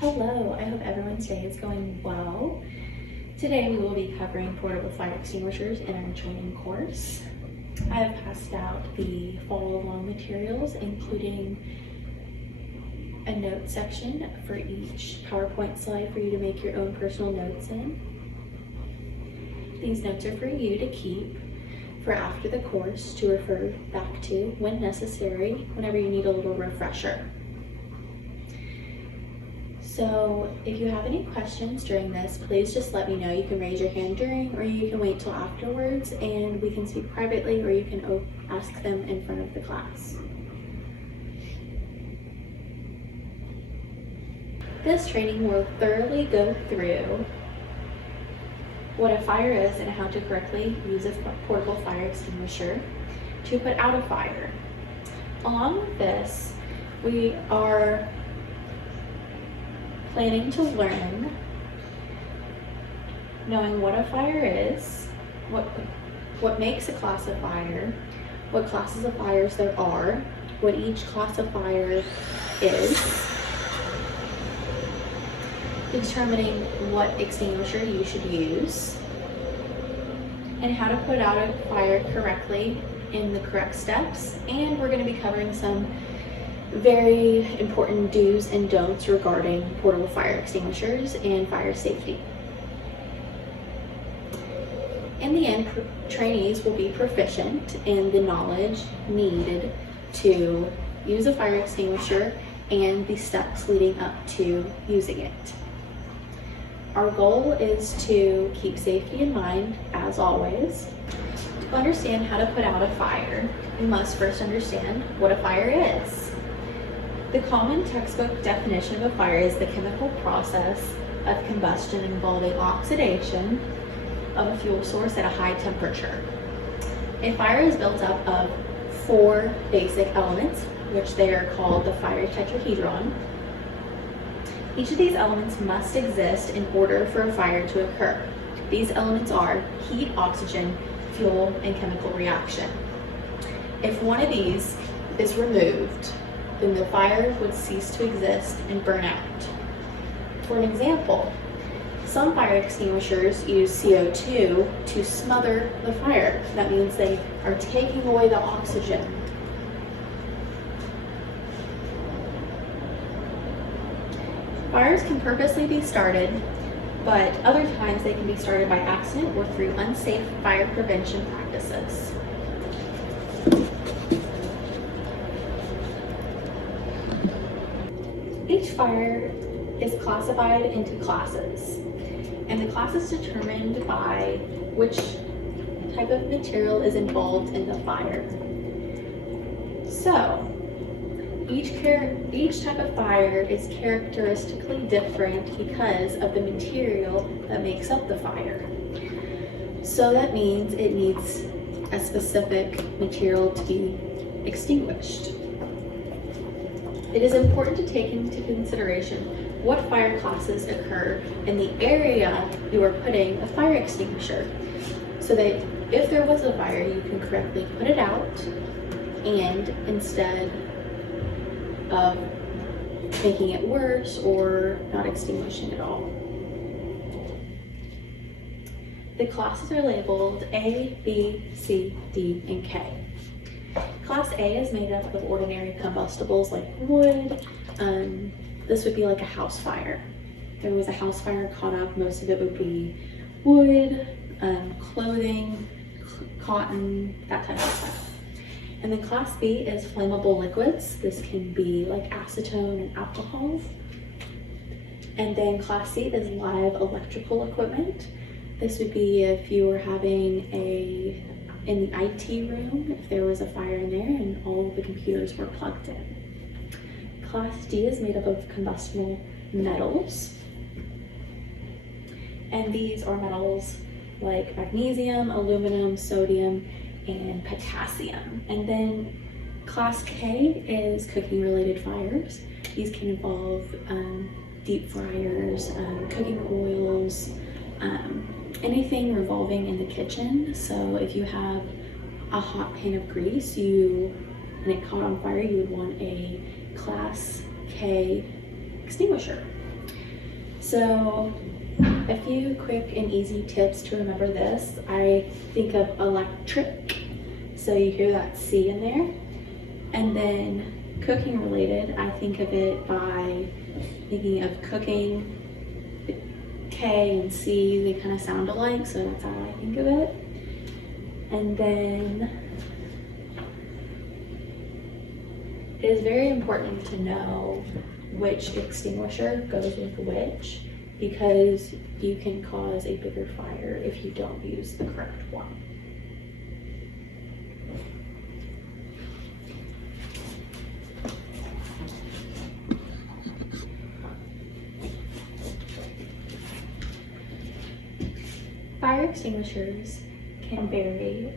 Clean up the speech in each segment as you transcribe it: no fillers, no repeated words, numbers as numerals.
Hello, I hope everyone's day is going well. Today we will be covering portable fire extinguishers in our training course. I have passed out the follow along materials, including a note section for each PowerPoint slide for you to make your own personal notes in. These notes are for you to keep for after the course to refer back to when necessary, whenever you need a little refresher. So if you have any questions during this, please just let me know. You can raise your hand during, or you can wait till afterwards and we can speak privately, or you can ask them in front of the class. This training will thoroughly go through what a fire is and how to correctly use a portable fire extinguisher to put out a fire. Along with this, we are planning to learn knowing what a fire is, what makes a class of fire, what classes of fires there are, what each class of fire is, determining what extinguisher you should use, and how to put out a fire correctly in the correct steps. And we're going to be covering some very important do's and don'ts regarding portable fire extinguishers and fire safety. In the end, trainees will be proficient in the knowledge needed to use a fire extinguisher and the steps leading up to using it. Our goal is to keep safety in mind, as always. To understand how to put out a fire, we must first understand what a fire is. The common textbook definition of a fire is the chemical process of combustion involving oxidation of a fuel source at a high temperature. A fire is built up of 4 basic elements, which they are called the fire tetrahedron. Each of these elements must exist in order for a fire to occur. These elements are heat, oxygen, fuel, and chemical reaction. If one of these is removed, then the fire would cease to exist and burn out. For an example, some fire extinguishers use CO2 to smother the fire. That means they are taking away the oxygen. Fires can purposely be started, but other times they can be started by accident or through unsafe fire prevention practices. Each fire is classified into classes, and the class is determined by which type of material is involved in the fire. So, each type of fire is characteristically different because of the material that makes up the fire. So that means it needs a specific material to be extinguished. It is important to take into consideration what fire classes occur in the area you are putting a fire extinguisher, so that if there was a fire, you can correctly put it out, and instead of making it worse or not extinguishing at all. The classes are labeled A, B, C, D, and K. Class A is made up of ordinary combustibles like wood. This would be like a house fire. If there was a house fire caught up, most of it would be wood, clothing, cotton, that type of stuff. And then Class B is flammable liquids. This can be like acetone and alcohol. And then Class C is live electrical equipment. This would be if you were having in the IT room, if there was a fire in there and all of the computers were plugged in. Class D is made up of combustible metals. And these are metals like magnesium, aluminum, sodium, and potassium. And then Class K is cooking related fires. These can involve deep fryers, cooking oils, anything revolving in the kitchen. So if you have a hot pan of grease and it caught on fire, you would want a Class K extinguisher. So a few quick and easy tips to remember this. I think of electric, so you hear that C in there. And then cooking related, I think of it by thinking of cooking. K and C, they kind of sound alike, so that's how I think of it. And then it is very important to know which extinguisher goes with which, because you can cause a bigger fire if you don't use the correct one. Fire extinguishers can vary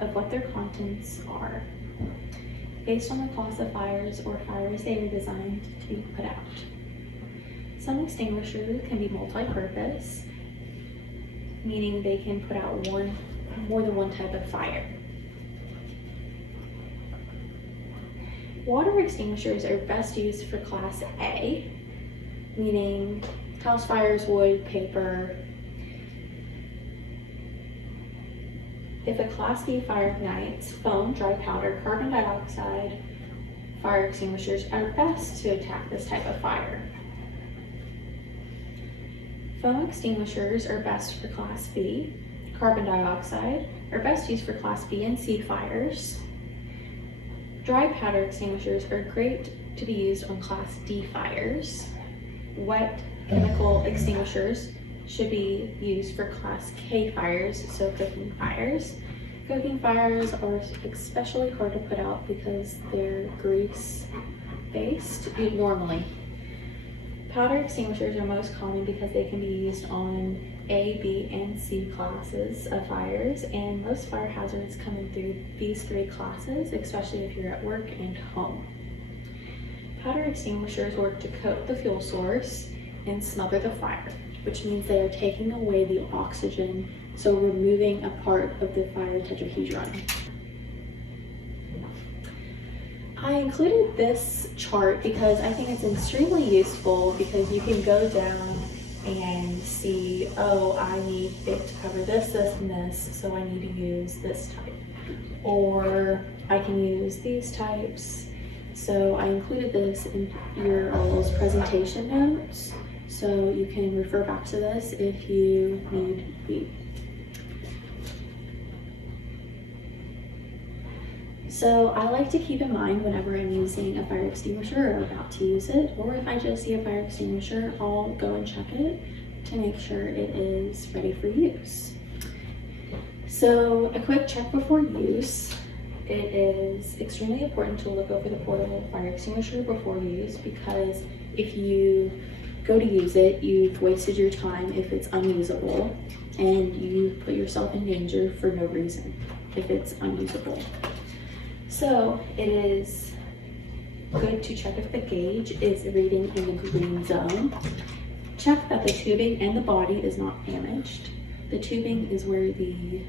of what their contents are based on the class of fires or fires they are designed to put out. Some extinguishers can be multi-purpose, meaning they can put out more than one type of fire. Water extinguishers are best used for class A, meaning house fires, wood, paper. If a class B fire ignites, foam, dry powder, carbon dioxide fire extinguishers are best to attack this type of fire. Foam extinguishers are best for class B. Carbon dioxide are best used for class B and C fires. Dry powder extinguishers are great to be used on class D fires. Wet chemical extinguishers should be used for class K fires, so cooking fires. Cooking fires are especially hard to put out because they're grease-based normally. Powder extinguishers are most common because they can be used on A, B, and C classes of fires, and most fire hazards come in through these three classes, especially if you're at work and home. Powder extinguishers work to coat the fuel source and smother the fire, which means they are taking away the oxygen, so removing a part of the fire tetrahedron. I included this chart because I think it's extremely useful, because you can go down and see, oh, I need it to cover this, this, and this, so I need to use this type. Or I can use these types. So I included this in your all's presentation notes, so you can refer back to this if you need be. So I like to keep in mind whenever I'm using a fire extinguisher or about to use it, or if I just see a fire extinguisher, I'll go and check it to make sure it is ready for use. So a quick check before use. It is extremely important to look over the portable fire extinguisher before use, because if you go to use it, you've wasted your time if it's unusable, and you put yourself in danger for no reason if it's unusable. So it is good to check if the gauge is reading in the green zone. Check that the tubing and the body is not damaged. The tubing is where the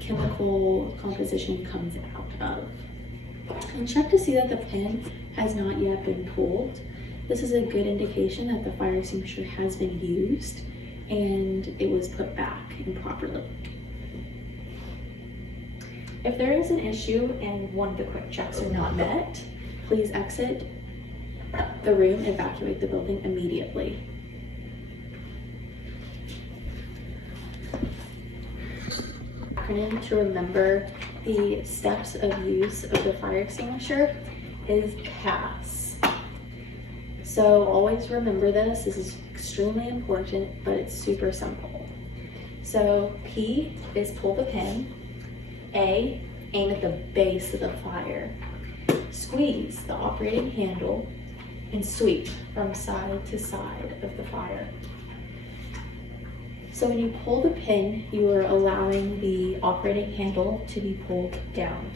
chemical composition comes out of. And check to see that the pin has not yet been pulled. This is a good indication that the fire extinguisher has been used and it was put back improperly. If there is an issue and one of the quick checks are not met, please exit the room and evacuate the building immediately. Acronym to remember the steps of use of the fire extinguisher is PASS. So always remember this. This is extremely important, but it's super simple. So P is pull the pin. A, aim at the base of the fire. Squeeze the operating handle and sweep from side to side of the fire. So when you pull the pin, you are allowing the operating handle to be pulled down.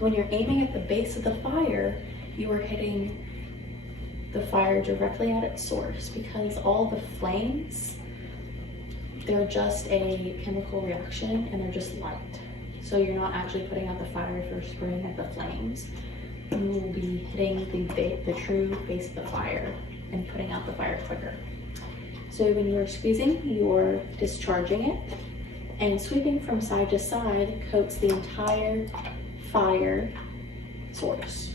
When you're aiming at the base of the fire, you are hitting the fire directly at its source, because all the flames, they're just a chemical reaction and they're just light. So you're not actually putting out the fire if you're spraying at the flames. You will be hitting the true base of the fire and putting out the fire quicker. So when you're squeezing, you're discharging it, and sweeping from side to side coats the entire fire source.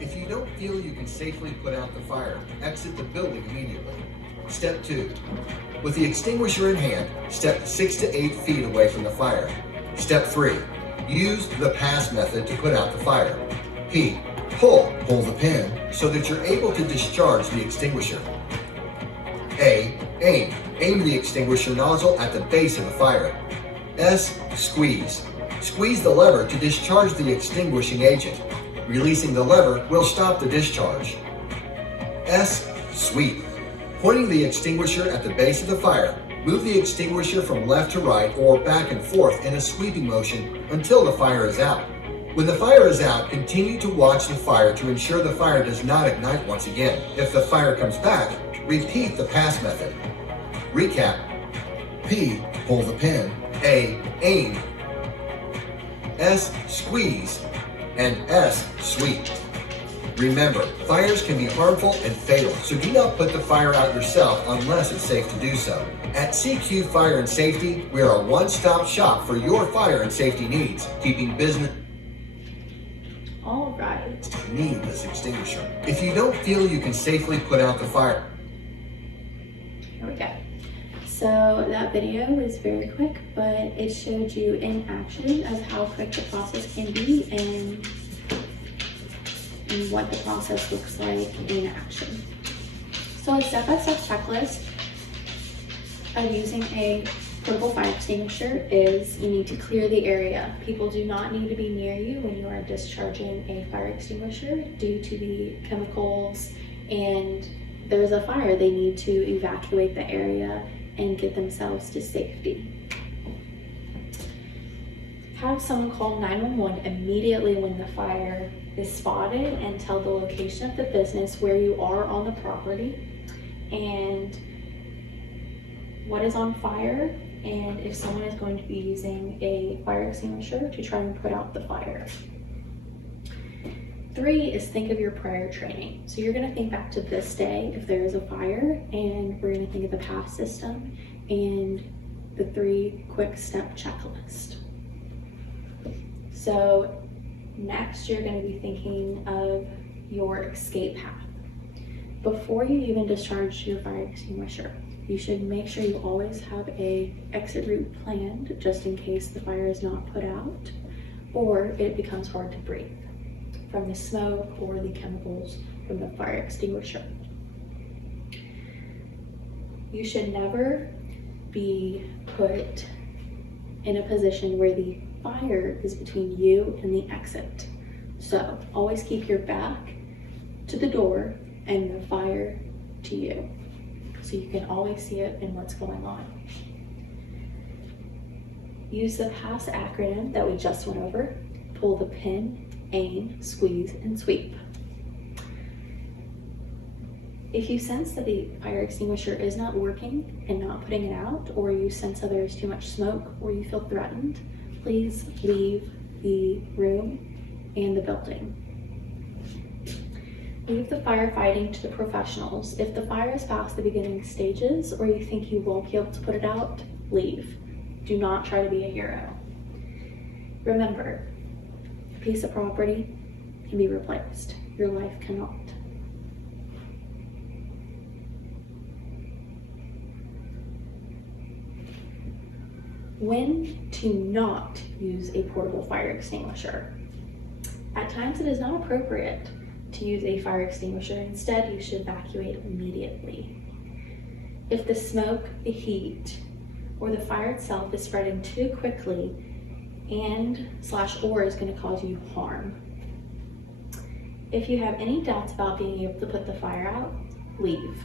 If you don't feel you can safely put out the fire, exit the building immediately. Step 2. With the extinguisher in hand, step 6 to 8 feet away from the fire. Step 3. Use the pass method to put out the fire. P. Pull the pin so that you're able to discharge the extinguisher. A. Aim the extinguisher nozzle at the base of the fire. S. Squeeze the lever to discharge the extinguishing agent. Releasing the lever will stop the discharge. S. Sweep. Pointing the extinguisher at the base of the fire, move the extinguisher from left to right or back and forth in a sweeping motion until the fire is out. When the fire is out, continue to watch the fire to ensure the fire does not ignite once again. If the fire comes back, repeat the pass method. Recap. P. Pull the pin. A. Aim. S. Squeeze. And S. Sweep. Remember, fires can be harmful and fatal, so do not put the fire out yourself unless it's safe to do so. At CQ Fire and Safety, we are a one-stop shop for your fire and safety needs, keeping business. All right. Need this extinguisher. If you don't feel you can safely put out the fire. Here we go. So that video was very quick, but it showed you in action of how quick the process can be and what the process looks like in action. So a step-by-step checklist of using a portable fire extinguisher is you need to clear the area. People do not need to be near you when you are discharging a fire extinguisher due to the chemicals, and there's a fire. They need to evacuate the area and get themselves to safety. Have someone call 911 immediately when the fire is spotted and tell the location of the business, where you are on the property, and what is on fire, and if someone is going to be using a fire extinguisher to try and put out the fire. 3 is think of your prior training. So you're going to think back to this day if there is a fire, and we're going to think of the pass system and the 3 quick step checklist. So next you're going to be thinking of your escape path. Before you even discharge your fire extinguisher, you should make sure you always have a exit route planned just in case the fire is not put out or it becomes hard to breathe from the smoke or the chemicals from the fire extinguisher. You should never be put in a position where the fire is between you and the exit. So always keep your back to the door and the fire to you, so you can always see it and what's going on. Use the PASS acronym that we just went over. Pull the pin, aim, squeeze, and sweep. If you sense that the fire extinguisher is not working and not putting it out, or you sense that there is too much smoke or you feel threatened, please leave the room and the building. Leave the firefighting to the professionals. If the fire is past the beginning stages or you think you won't be able to put it out, leave. Do not try to be a hero. Remember, a piece of property can be replaced. Your life cannot. When to not use a portable fire extinguisher. At times it is not appropriate to use a fire extinguisher. Instead, you should evacuate immediately. If the smoke, the heat, or the fire itself is spreading too quickly and/or is going to cause you harm. If you have any doubts about being able to put the fire out, leave.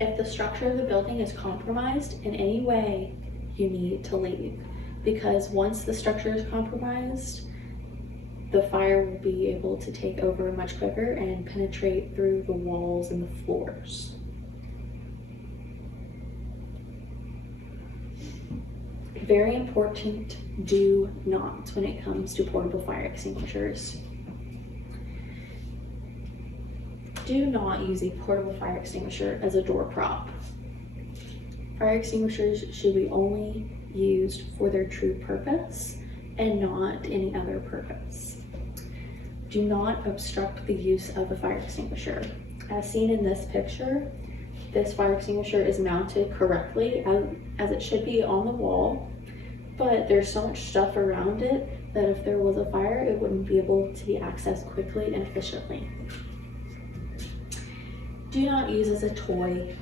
If the structure of the building is compromised in any way, you need to leave, because once the structure is compromised, the fire will be able to take over much quicker and penetrate through the walls and the floors. Very important do nots when it comes to portable fire extinguishers. Do not use a portable fire extinguisher as a door prop. Fire extinguishers should be only used for their true purpose and not any other purpose. Do not obstruct the use of a fire extinguisher. As seen in this picture, this fire extinguisher is mounted correctly as it should be on the wall, but there's so much stuff around it that if there was a fire, it wouldn't be able to be accessed quickly and efficiently. Do not use as a toy.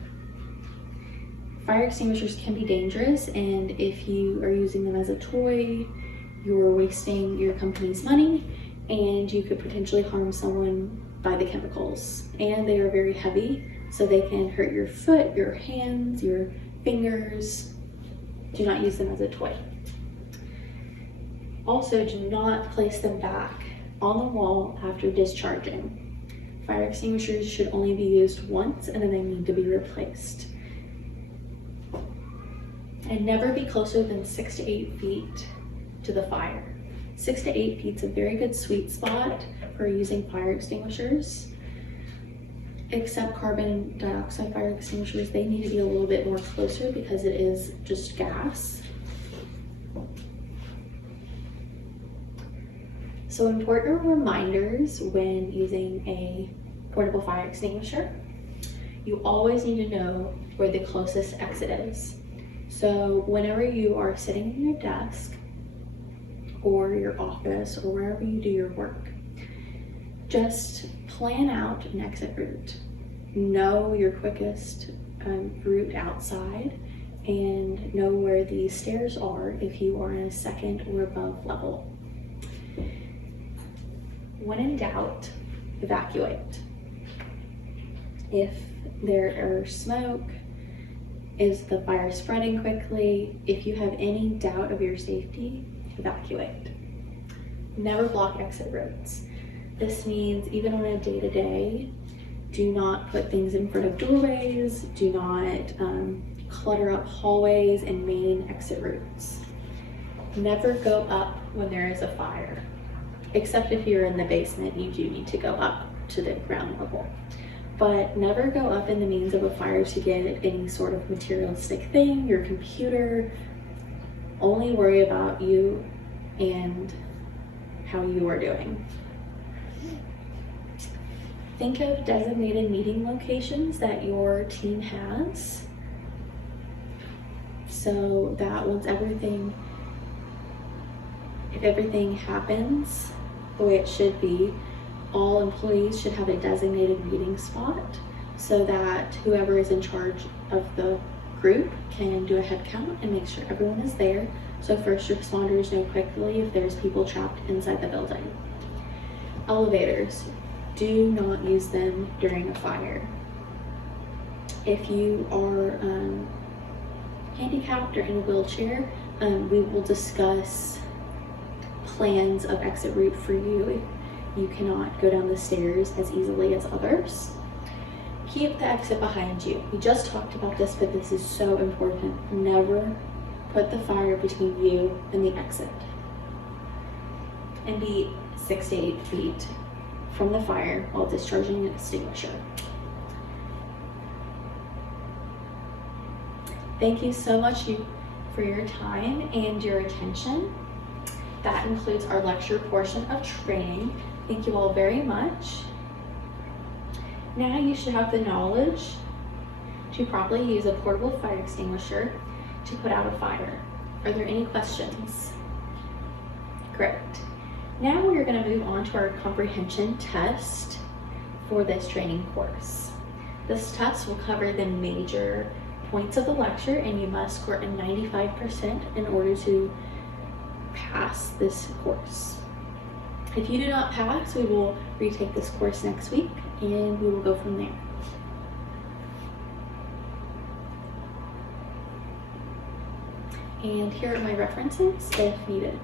Fire extinguishers can be dangerous, and if you are using them as a toy, you're wasting your company's money and you could potentially harm someone by the chemicals. And they are very heavy, so they can hurt your foot, your hands, your fingers. Do not use them as a toy. Also, do not place them back on the wall after discharging. Fire extinguishers should only be used once and then they need to be replaced. And never be closer than 6 to 8 feet to the fire. 6 to 8 feet is a very good sweet spot for using fire extinguishers. Except carbon dioxide fire extinguishers, they need to be a little bit more closer because it is just gas. So important reminders when using a portable fire extinguisher. You always need to know where the closest exit is. So whenever you are sitting in your desk or your office or wherever you do your work, just plan out an exit route. Know your quickest route outside and know where the stairs are if you are in a second or above level. When in doubt, evacuate. If there are smoke, is the fire spreading quickly? If you have any doubt of your safety, evacuate. Never block exit routes. This means even on a day-to-day, do not put things in front of doorways, do not clutter up hallways and main exit routes. Never go up when there is a fire. Except if you're in the basement, you do need to go up to the ground level. But never go up in the means of a fire to get any sort of materialistic thing, your computer. Only worry about you and how you are doing. Think of designated meeting locations that your team has, so that once if everything happens the way it should be, all employees should have a designated meeting spot so that whoever is in charge of the group can do a head count and make sure everyone is there, so first responders know quickly if there's people trapped inside the building. Elevators, do not use them during a fire. If you are handicapped or in a wheelchair, we will discuss plans of exit route for you if you cannot go down the stairs as easily as others. Keep the exit behind you. We just talked about this, but this is so important. Never put the fire between you and the exit. And be 6 to 8 feet from the fire while discharging an extinguisher. Thank you so much for your time and your attention. That includes our lecture portion of training. Thank you all very much. Now you should have the knowledge to properly use a portable fire extinguisher to put out a fire. Are there any questions? Great. Now we're going to move on to our comprehension test for this training course. This test will cover the major points of the lecture, and you must score a 95% in order to pass this course. If you do not pass, we will retake this course next week and we will go from there. And here are my references if needed.